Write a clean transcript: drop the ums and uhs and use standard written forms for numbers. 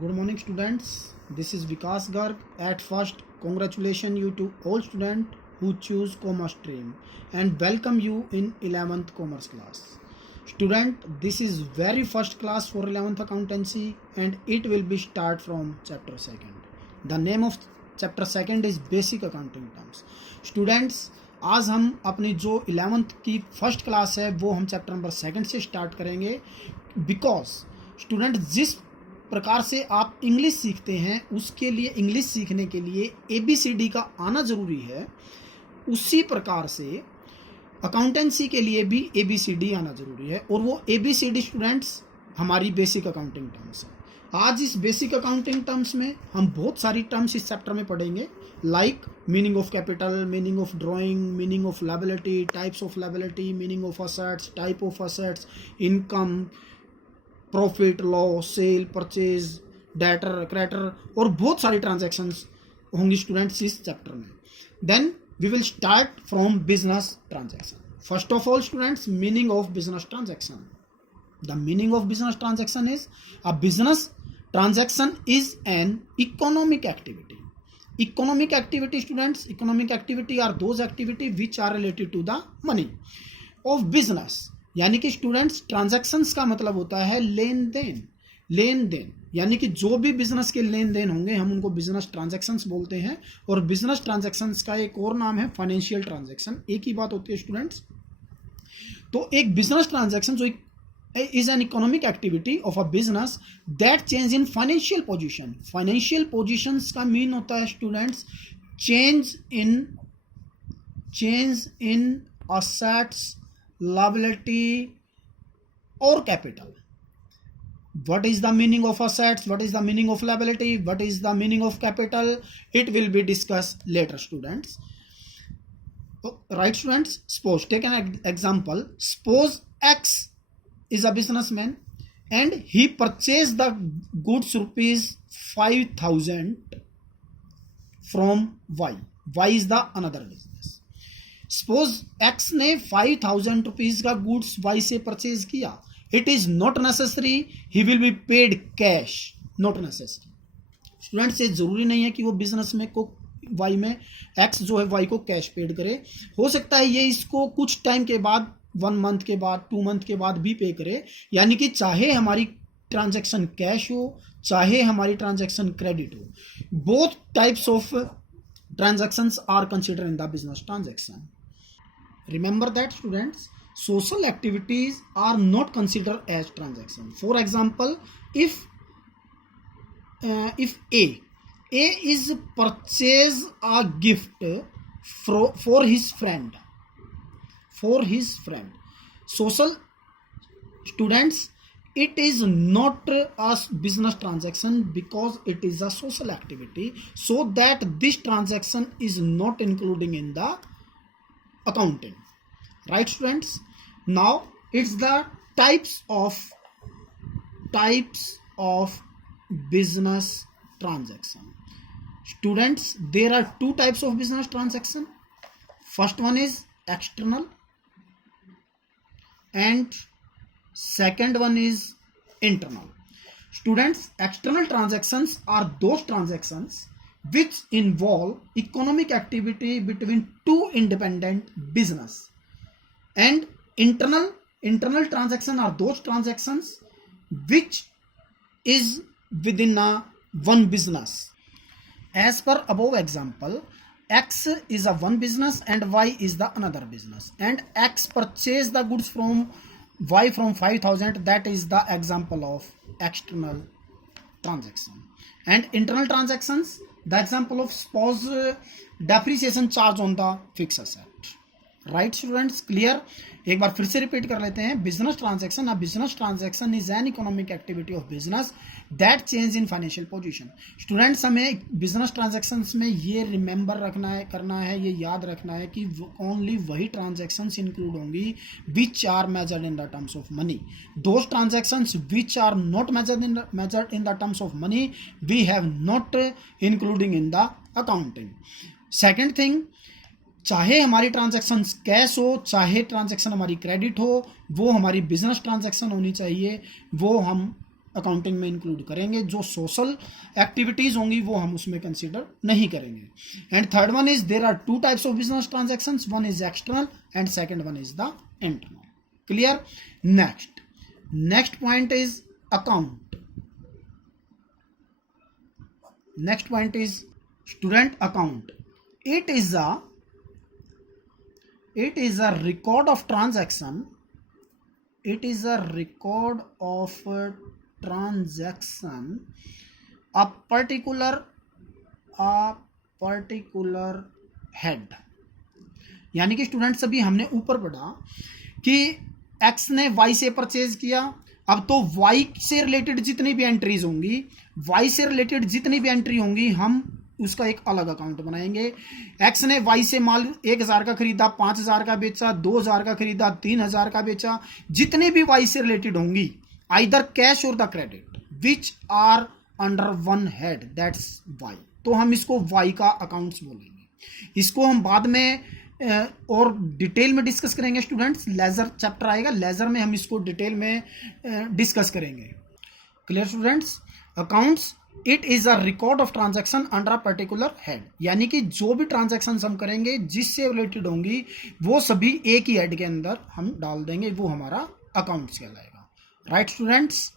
Good morning, students. This is Vikas Garg. At first, congratulations you to all students who choose commerce stream and welcome you in 11th commerce class. Student, this is very first class for 11th accountancy and it will be start from chapter 2nd. The name of chapter 2nd is basic accounting terms. Students, आज हम अपनी जो 11th की first class है वो हम chapter number 2 से start करेंगे बिकॉज स्टूडेंट जिस प्रकार से आप इंग्लिश सीखते हैं उसके लिए इंग्लिश सीखने के लिए ABCD का आना ज़रूरी है, उसी प्रकार से अकाउंटेंसी के लिए भी ABCD आना ज़रूरी है और वो ABCD स्टूडेंट्स हमारी बेसिक अकाउंटिंग टर्म्स है। आज इस बेसिक अकाउंटिंग टर्म्स में हम बहुत सारी टर्म्स इस चैप्टर में पढ़ेंगे like meaning of capital, meaning of drawing, meaning of liability, types of liability, meaning of assets, type of assets, income, profit, loss, sale, purchase, debtor, creditor और बहुत सारी ट्रांजैक्शंस होंगी स्टूडेंट्स इस चैप्टर में। Then we will start from business transaction. First of all students, meaning of business transaction. The meaning of business transaction is a business transaction is an economic activity. Economic activity students, economic activity are those activity which are related to the money of business. यानी कि students transactions का मतलब होता है लेन then. लेन then यानी कि जो भी बिजनेस के लेन देन होंगे हम उनको बिजनेस ट्रांजैक्शंस बोलते हैं और बिजनेस ट्रांजैक्शंस का एक और नाम है फाइनेंशियल ट्रांजैक्शन। एक ही बात होती है स्टूडेंट्स। तो एक बिजनेस ट्रांजैक्शन जो is an economic activity of a business that change in financial position. Financial positions का मीन होता है students change in assets, liability or capital. What is the meaning of assets? What is the meaning of liability? What is the meaning of capital? It will be discussed later, students. Right, students? Suppose take an example. Suppose X is a businessman and he purchased the goods rupees 5,000 from Y. Y is the another business. Suppose X ने 5,000 rupees का goods Y से purchase किया. It is not necessary he will be paid cash. Not necessary. Students ये जरूरी नहीं है कि वो बिजनेस में को Y में X जो है Y को कैश पेड करे। हो सकता है ये इसको कुछ टाइम के बाद 1 मंथ के बाद 2 मंथ के बाद भी पे करे। यानी कि चाहे हमारी ट्रांजैक्शन कैश हो चाहे हमारी ट्रांजैक्शन क्रेडिट हो, both types of transactions are consider in the business transaction. Remember that students, social activities are not consider as transaction. For example, if A is purchase a gift for his friend. Social students, it is not a business transaction because it is a social activity, so that this transaction is not including in the accounting. Right, students? Now it's the types of business transaction. Students, there are 2 types of business transaction. First one is external and second one is internal. Students, external transactions are those transactions which involve economic activity between 2 independent business, and internal transaction are those transactions which is within one business. As per above example, X is a one business and Y is the another business, and X purchased the goods from Y from 5,000. That is the example of external transaction. And internal transactions, the example of suppose depreciation charge on the fixed asset. Right students, clear? एक बार फिर से repeat कर लेते हैं। Business transaction, a business transaction is an economic activity of business that change in financial position. Students, हमें business transactions में ये remember रखना है, करना है, ये याद रखना है कि ओनली वही ट्रांजैक्शंस इंक्लूड होंगी which are measured in the terms of money. Those transactions which are not measured in the terms of money we have not including in the accounting. Second thing, चाहे हमारी transaction cash हो चाहे transaction हमारी credit हो, वो हमारी business transaction होनी चाहिए, वो हम अकाउंटिंग में इंक्लूड करेंगे, जो सोशल एक्टिविटीज होंगी वो हम उसमें कंसीडर नहीं करेंगे। And third one is there are two types of business transactions, one is external and second one is the internal. Clear? Next point is account. Next point is student account. It is a record of transaction. It is a record of a transaction. A particular head. यानी कि students अभी हमने ऊपर पढ़ा कि x ने y से purchase किया। अब तो y से रिलेटेड जितनी भी एंट्रीज होंगी, y से रिलेटेड जितनी भी एंट्री होंगी, हम उसका एक अलग अकाउंट बनाएंगे। एक्स ने वाई से माल 1000 का खरीदा, 5000 का बेचा, 2000 का खरीदा, 3000 का बेचा, जितने भी वाई से रिलेटेड होंगी, आइदर कैश और the credit which are under one head, that's why, तो हम इसको वाई का अकाउंट्स बोलेंगे। इसको हम बाद में और डिटेल में डिस्कस करेंगे स्टूडेंट्स। लेजर चैप्टर आएगा, लेजर में हम इसको डिटेल में डिस्कस करेंगे। Clear students? Accounts it is a record of transaction under a particular head, यानी कि जो भी ट्रांजैक्शन हम करेंगे जिससे रिलेटेड होंगी वो सभी एक ही हेड के अंदर हम डाल देंगे, वो हमारा अकाउंट्स कहलाएगा। Right students?